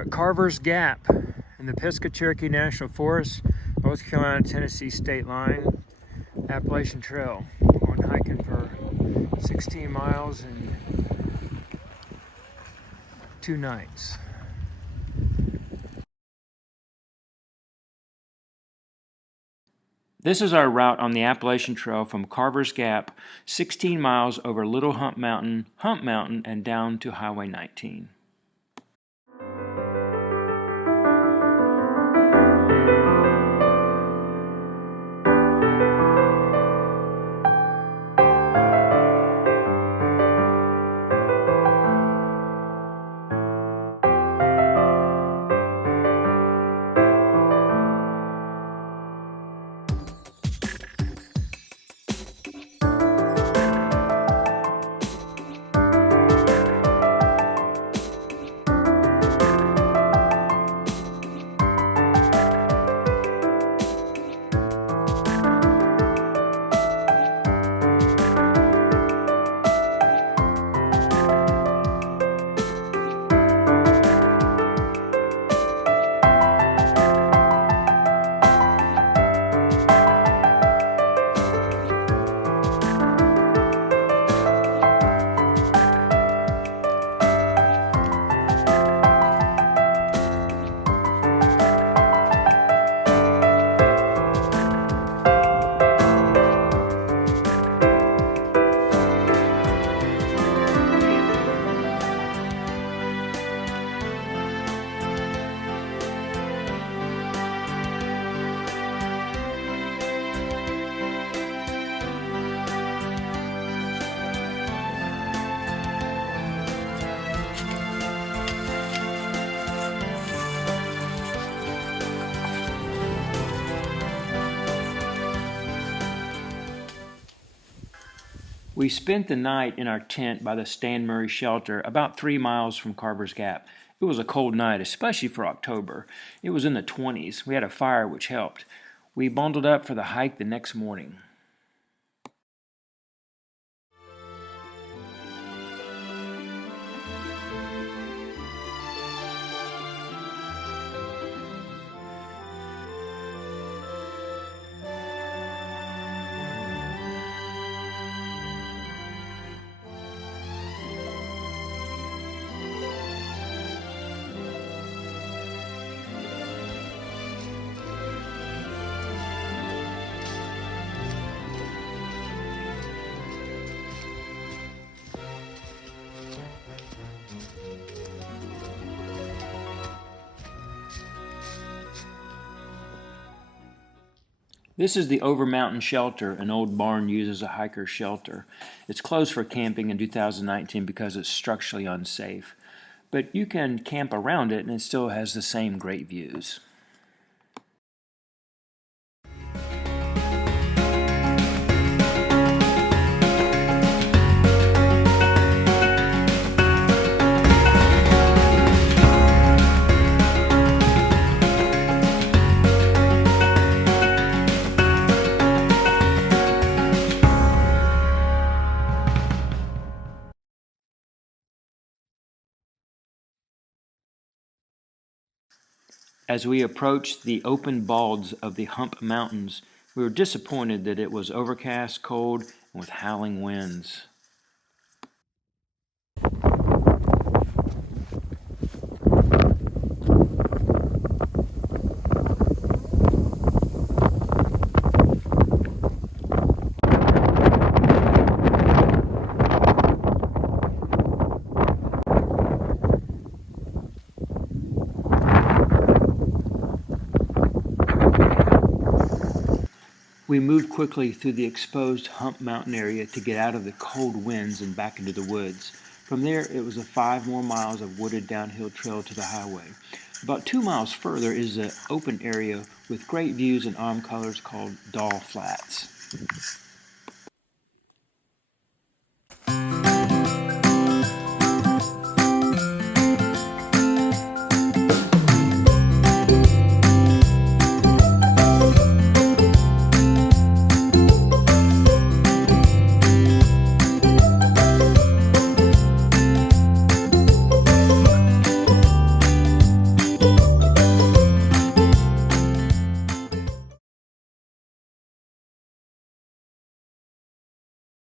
We're at Carvers Gap in the Piscataqui National Forest, North Carolina-Tennessee state line, Appalachian Trail. We're going hiking for 16 miles in 2 nights. This is our route on the Appalachian Trail from Carvers Gap, 16 miles over Little Hump Mountain, and down to Highway 19. We spent the night in our tent by the Stan Murray shelter about 3 miles from Carvers Gap. It was a cold night, especially for October. It was in the 20s. We had a fire, which helped. We bundled up for the hike the next morning. This is the Over Mountain Shelter, an old barn used as a hiker's shelter. It's closed for camping in 2019 because it's structurally unsafe. But you can camp around it and it still has the same great views. As we approached the open balds of the Hump Mountains, we were disappointed that it was overcast, cold, and with howling winds. We moved quickly through the exposed Hump Mountain area to get out of the cold winds and back into the woods. From there, it was 5 more miles of wooded downhill trail to the highway. About 2 miles further is an open area with great views and autumn colors called Doll Flats.